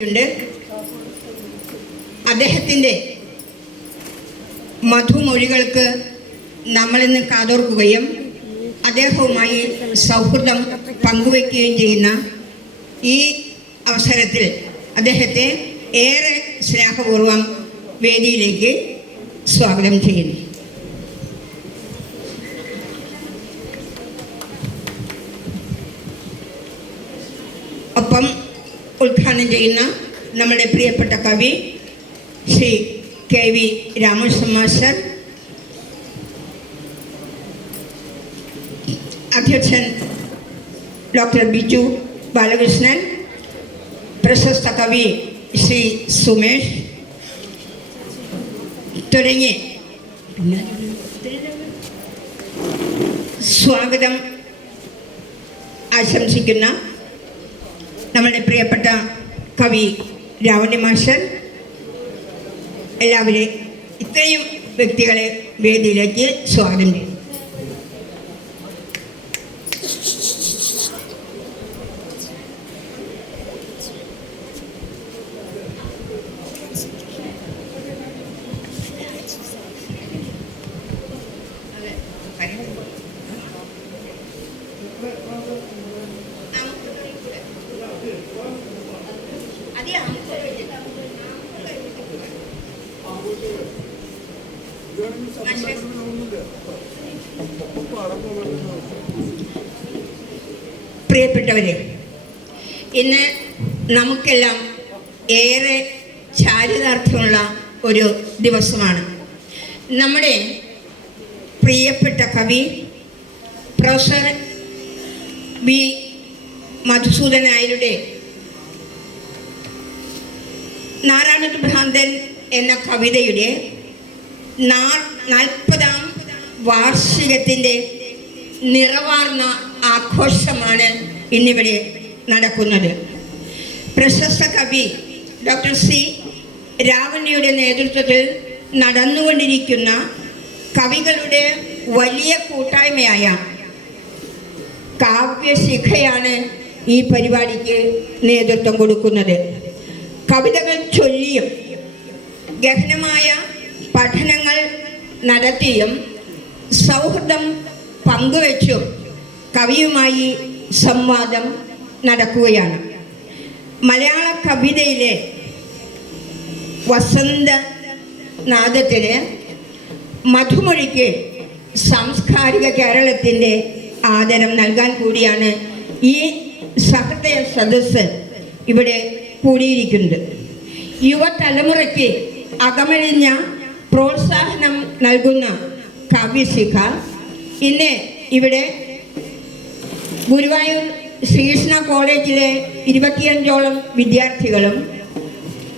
ഉണ്ട്. അദ്ദേഹത്തിന്റെ മധുമൊഴികൾക്ക് നമ്മളിന്ന് കാതോർക്കുകയും അദ്ദേഹവുമായി സൗഹൃദം പങ്കുവയ്ക്കുകയും ചെയ്യുന്ന ഈ അവസരത്തിൽ അദ്ദേഹത്തെ ഏറെ സ്നേഹപൂർവം വേദിയിലേക്ക് സ്വാഗതം ചെയ്യുന്നു. ഉദ്ഘാടനം ചെയ്യുന്ന നമ്മുടെ പ്രിയപ്പെട്ട കവി Shri K V Ramakrishnan master അധ്യക്ഷൻ ഡോക്ടർ ബിജു ബാലകൃഷ്ണൻ പ്രശസ്ത കവി ശ്രീ സുമേഷ് തുടങ്ങി സ്വാഗതം ആശംസിക്കുന്ന നമ്മുടെ പ്രിയപ്പെട്ട കവി രാവണി മാഷൻ എല്ലാവരെയും ഇത്രയും വ്യക്തികളെ വേദിയിലേക്ക് സ്വാഗതം ചെയ്യും പ്രിയപ്പെട്ടവരെ ഇന്ന് നമുക്കെല്ലാം ഏറെ ചാരിതാർത്ഥ്യമുള്ള ഒരു ദിവസമാണ്. നമ്മുടെ പ്രിയപ്പെട്ട കവി പ്രൊഫസർ വി മധുസൂദൻ നായരുടെ നാരായണ ഭ്രാന്തൻ എന്ന കവിതയുടെ നാൽപ്പതാം വാർഷികത്തിന്റെ നിറവാർന്ന ആഘോഷമാണ് ഇന്നിവിടെ നടക്കുന്നത്. പ്രശസ്ത കവി ഡോക്ടർ സി. രാവണിയുടെ നേതൃത്വത്തിൽ നടന്നുകൊണ്ടിരിക്കുന്ന കവികളുടെ വലിയ കൂട്ടായ്മയായ കാവ്യശിഖയാണ് ഈ പരിപാടിക്ക് നേതൃത്വം കൊടുക്കുന്നത്. കവിതകൾ ചൊല്ലിയും ഗഹനമായ പഠനങ്ങൾ നടത്തിയും സൗഹൃദം പങ്കുവച്ചും കവിയുമായി സംവാദം നടക്കുകയാണ്. മലയാള കവിതയിലെ വസന്ത നാദത്തിന് മധുമൊഴിക്ക് സാംസ്കാരിക കേരളത്തിന്റെ ആദരം നൽകാൻ കൂടിയാണ് ഈ സഹൃദയ സദസ്സ് ഇവിടെ കൂടിയിരിക്കുന്നത്. യുവതലമുറയ്ക്ക് അകമഴിഞ്ഞ പ്രോത്സാഹനം നൽകുന്ന കാവ്യശിഖ ഇന്ന് ഇവിടെ ഗുരുവായൂർ ശ്രീകൃഷ്ണ കോളേജിലെ ഇരുപത്തിയഞ്ചോളം വിദ്യാർത്ഥികളും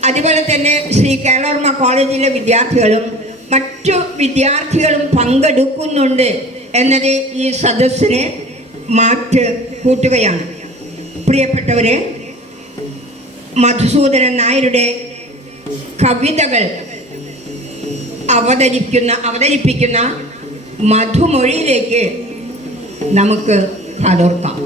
അതുപോലെ തന്നെ ശ്രീ കേരളവർമ്മ കോളേജിലെ വിദ്യാർത്ഥികളും മറ്റു വിദ്യാർത്ഥികളും പങ്കെടുക്കുന്നുണ്ട് എന്നത് ഈ സദസ്സിനെ മാറ്റ് കൂട്ടുകയാണ്. പ്രിയപ്പെട്ടവരെ മധുസൂദനൻ നായരുടെ കവിതകൾ അവതരിക്കുന്ന അവതരിപ്പിക്കുന്ന മധുമൊഴിയിലേക്ക് നമുക്ക് കാതോർക്കാം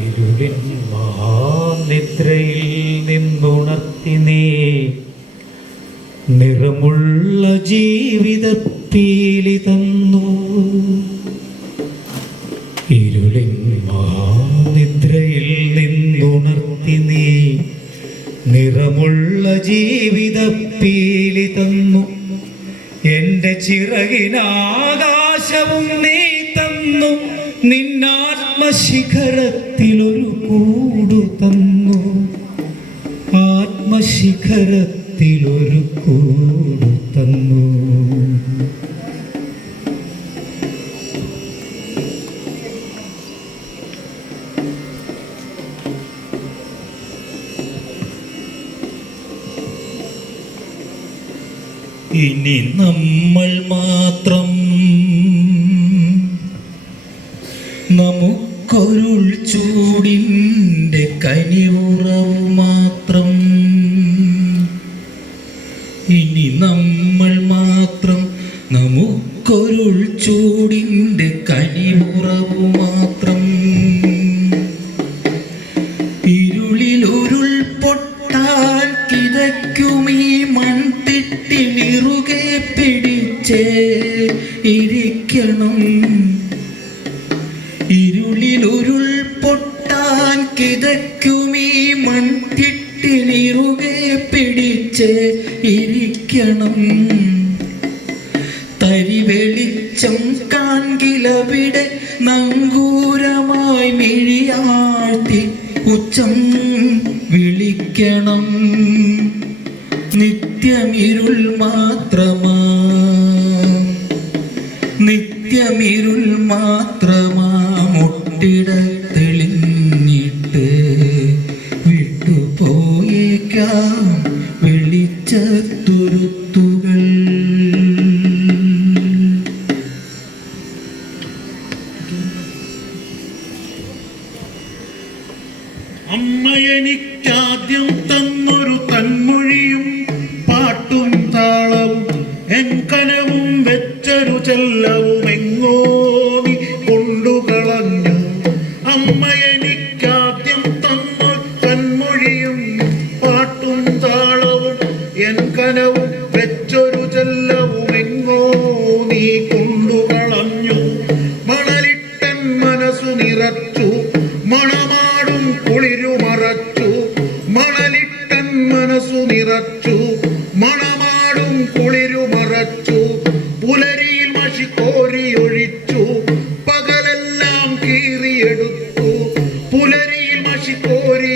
ഇരുളിൻ മഹാനിദ്രയിൽ നിന്നുണർത്തി നീ നിറമുള്ള ജീവിത പീലി ചിറകിനാകാശവും നീ തന്നു. നിന്നാത്മശിഖരത്തിലൊരു കൂടു തന്നു. ആത്മശിഖരത്തിലൊരു കൂടു നമുക്കൊരു ചൂടിന്റെ കനിമുറവ് മാത്രം. ഇരുളിലൊരുൾ പൊട്ടാൽ കിതയ്ക്കുമീ മൺതിട്ടിലിറുകെ പിടിച്ചേ ഇരിക്കണം. ഉച്ചം വിളിക്കണം. നിത്യമിരുൾ മാത്രമാ. നിത്യമിരുൾ മാത്രമാ മുട്ടിടൽ. വെച്ചൊരു ചെല്ലവുമെങ്ങോ നീ de cores.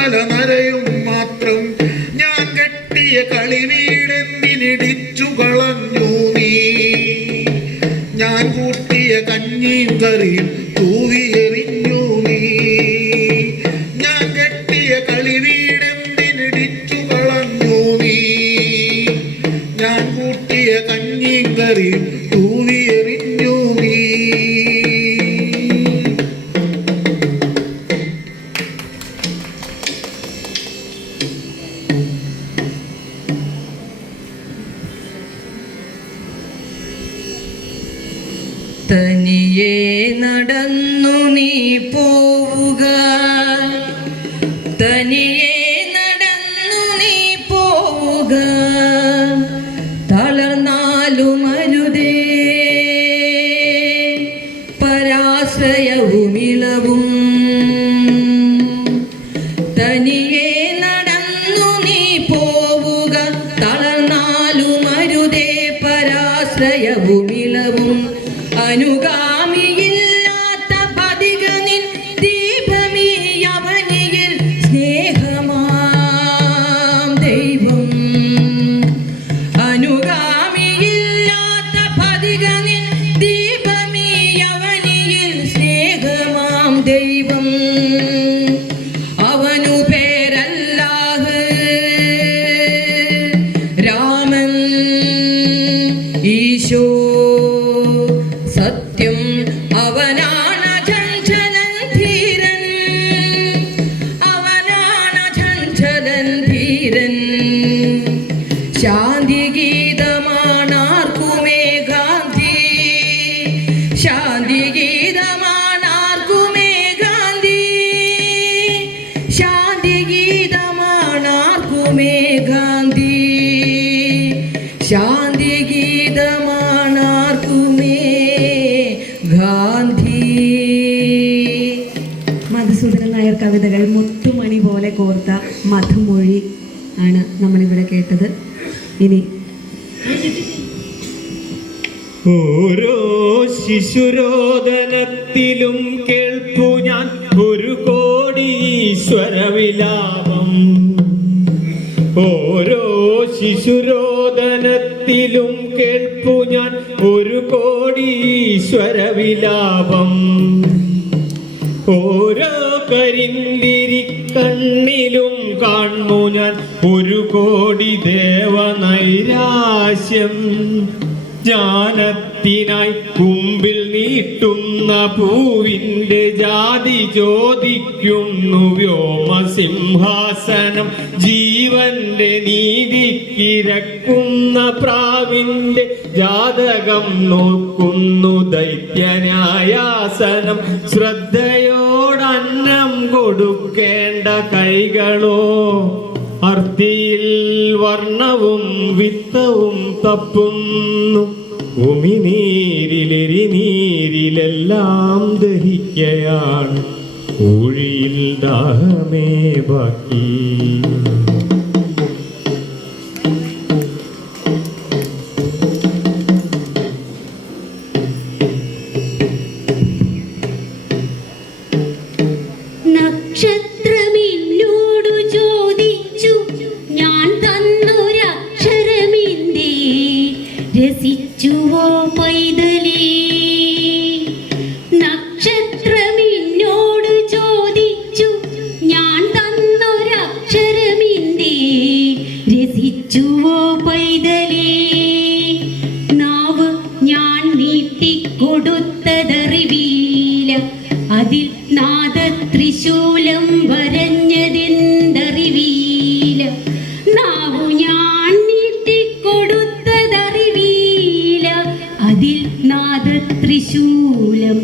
തല നരയും മാത്രം ഞാൻ കെട്ടിയ കളിവീടെന്തിനിടിച്ചു കളഞ്ഞു നീ. ഞാൻ കൂട്ടിയ കഞ്ഞീം കറിയും തൂ തനിയെ നടന്നു നീ പോവുക. തനിയെ ശിശുരോദനത്തിലും കേൾപ്പു ഞാൻ ഒരു കോടി ഈശ്വരവിലാപം. ഓരോ ശിശുരോദനത്തിലും കേൾപ്പു ഞാൻ ഒരു കോടി ഈശ്വരവിലാപം. ഓരോ കരിന്തിരി കണ്ണിലും കാണു ഞാൻ ഒരു കോടി ദേവനൈരാശ്യം. ജ്ഞാനത്തിനായി കുമ്പിൽ നീട്ടുന്ന പൂവിന്റെ ജാതി ചോദിക്കുന്നു വ്യോമസിംഹാസനം. ജീവന്റെ നീതിക്കിരക്കുന്ന പ്രാവിന്റെ ജാതകം നോക്കുന്നു ദൈത്യനായാസനം ശ്രദ്ധയോടന്നം കൊടുക്കേണ്ട കൈകളോ അർത്തിയിൽ വർണവും വിത്തവും തപ്പുന്നു. ഉമിനീരിലെരി നീരിലെല്ലാം ദഹിക്കയാണ്. ഊഴിയിൽ ദാഹമേ ബാക്കി. നക്ഷത്രമെന്നോടു നാദ ത്രിശൂലം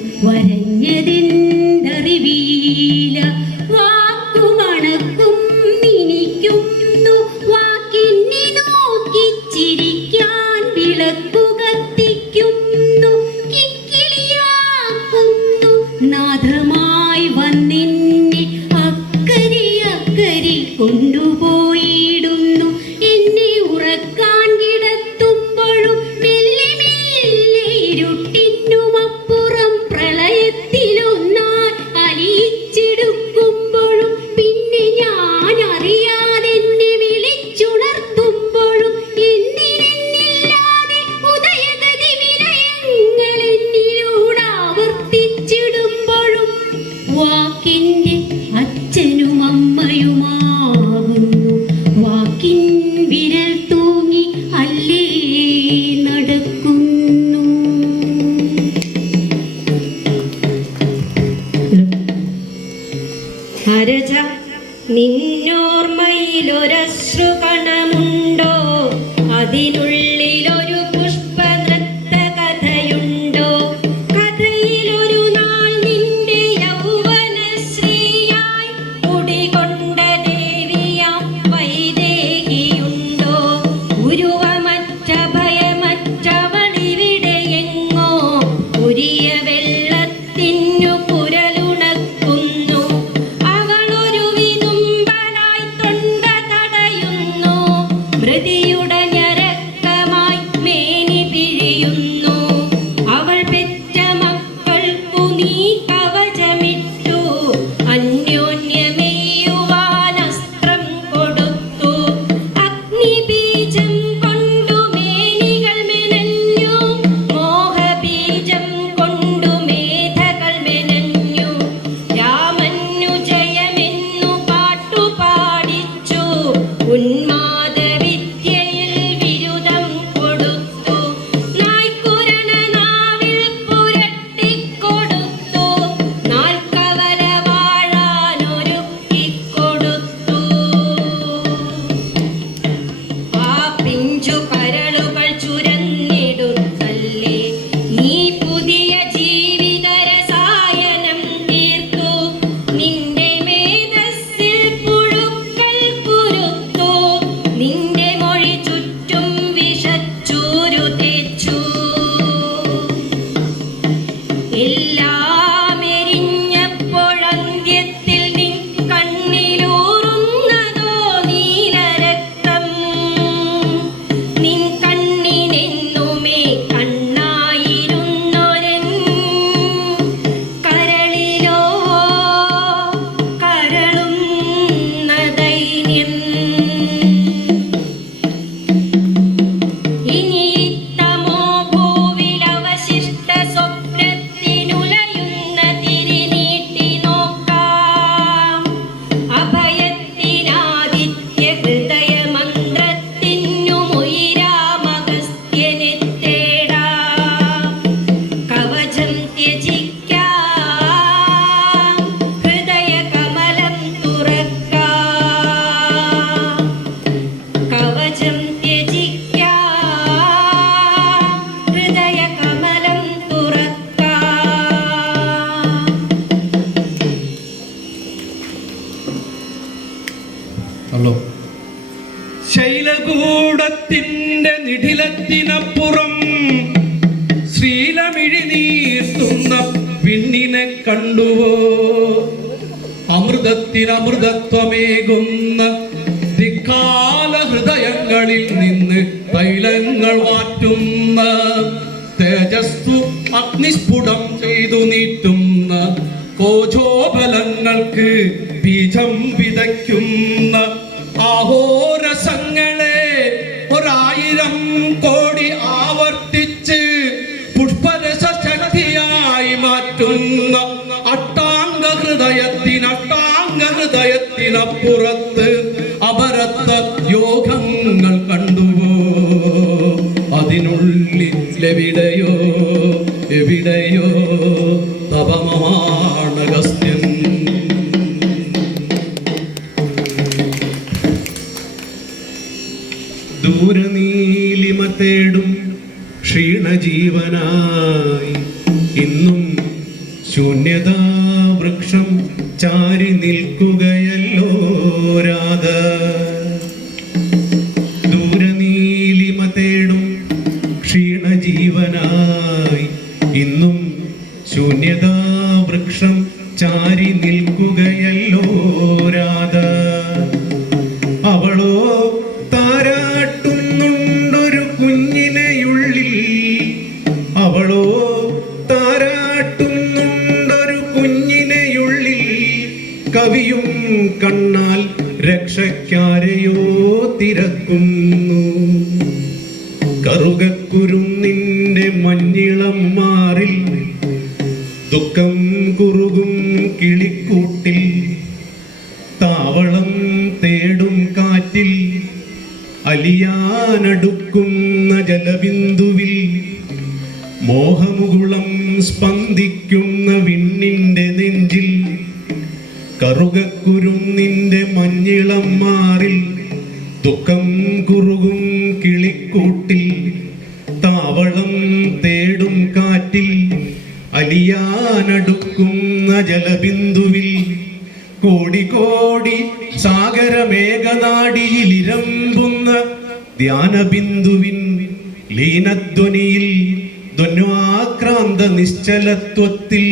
ശൈലകൂടത്തിന്റെ നിഠിലത്തിനപ്പുറം ശ്രീലമിഴി നീർത്തുന്ന പിന്നിനെ കണ്ടുവോ? അമൃതത്തിനമൃതത്വമേകുന്ന ധിക്കാല ഹൃദയങ്ങളിൽ നിന്ന് തൈലങ്ങൾ മാറ്റുന്ന തേജസ്സു അഗ്നിസ്ഫുടം ചെയ്തു നീട്ടുന്ന കോചോബലങ്ങൾക്ക് ബീജം വിതയ്ക്കുന്ന ആഹോരസങ്ങളെ ഹൃദയത്തിനപ്പുറത്ത് അപരത്ത യോഗങ്ങൾ കണ്ടുവോ? അതിനുള്ളിലെവിടെയോ എവിടെയോ? തപമമാണഗസ്ത്യൻ ദൂരനീലിമ തേടും ക്ഷീണജീവനായി. ഇന്നും ശൂന്യതാ വൃക്ഷം ചാരി നിൽക്കുകയല്ലോ കവിയും കണ്ണാൽ രക്ഷക്കാരെയോ തിരക്കുന്നു. താവളം തേടും കാറ്റിൽ അലിയാനടുക്കുന്ന ജലബിന്ദുവിൽ കോടി കോടി സാഗരമേഘനാടിയിലിരമ്പുന്ന ധ്യാനബിന്ദുവിൻ ലീനധ്വനിയിൽ ധ്വന്വാക്രാന്ത നിശ്ചലത്വത്തിൽ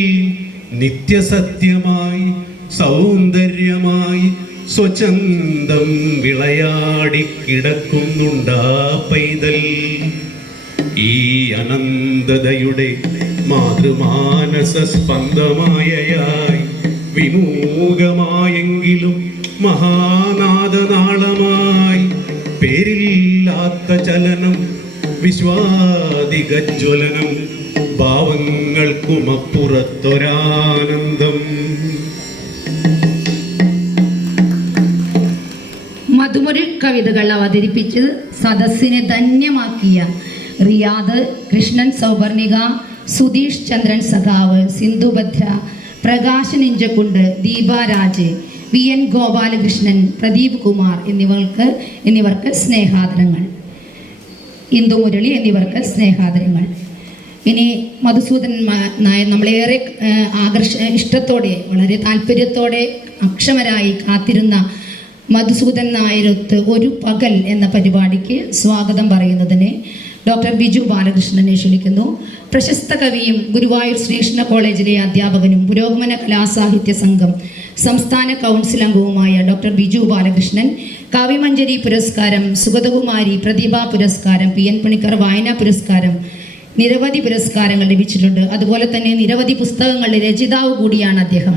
നിത്യസത്യമായി സൗന്ദര്യമായി സ്വചന്തം വിളയാടി കിടക്കുന്നുണ്ടാ പൈതൽ. ഈ അനന്തതയുടെ മാതൃമാനസ സ്പന്ദമായയായി വിമൂകമായെങ്കിലും മഹാനാദനാളമായി പേരില്ലാത്ത ചലനം വിശ്വാദികജ്വലനം ഭാവങ്ങൾക്കുമപ്പുറത്തൊരാനന്ദം. മധുമുരി കവിതകൾ അവതരിപ്പിച്ച് സദസ്സിനെ ധന്യമാക്കിയ റിയാദ് കൃഷ്ണൻ സൗവർണിക സുധീഷ് ചന്ദ്രൻ സഖാവ് സിന്ധുഭദ്ര പ്രകാശൻ ഇഞ്ചക്കുണ്ട് ദീപാരാജ് വി എൻ ഗോപാലകൃഷ്ണൻ പ്രദീപ് കുമാർ എന്നിവർക്ക് എന്നിവർക്ക് സ്നേഹാദരങ്ങൾ. ഇന്ദുമുരളി എന്നിവർക്ക് സ്നേഹാദരങ്ങൾ. ഇനി മധുസൂദൻ നായർ നമ്മളേറെ ആകർഷ ഇഷ്ടത്തോടെ വളരെ താല്പര്യത്തോടെ അക്ഷമരായി കാത്തിരുന്ന മധുസൂദൻ നായരൊത്ത് ഒരു പകൽ എന്ന പരിപാടിക്ക് സ്വാഗതം പറയുന്നതിന് ഡോക്ടർ ബിജു ബാലകൃഷ്ണനെ ക്ഷണിക്കുന്നു. പ്രശസ്ത കവിയും ഗുരുവായൂർ ശ്രീകൃഷ്ണ കോളേജിലെ അധ്യാപകനും പുരോഗമന കലാസാഹിത്യ സംഘം സംസ്ഥാന കൗൺസിൽ അംഗവുമായ ഡോക്ടർ ബിജു ബാലകൃഷ്ണൻ കാവ്യമഞ്ജരി പുരസ്കാരം സുഗതകുമാരി പ്രതിഭ പുരസ്കാരം പി എൻ പണിക്കർ വായനാ പുരസ്കാരം നിരവധി പുരസ്കാരങ്ങൾ ലഭിച്ചിട്ടുണ്ട്. അതുപോലെ തന്നെ നിരവധി പുസ്തകങ്ങളുടെ രചയിതാവ് കൂടിയാണ് അദ്ദേഹം.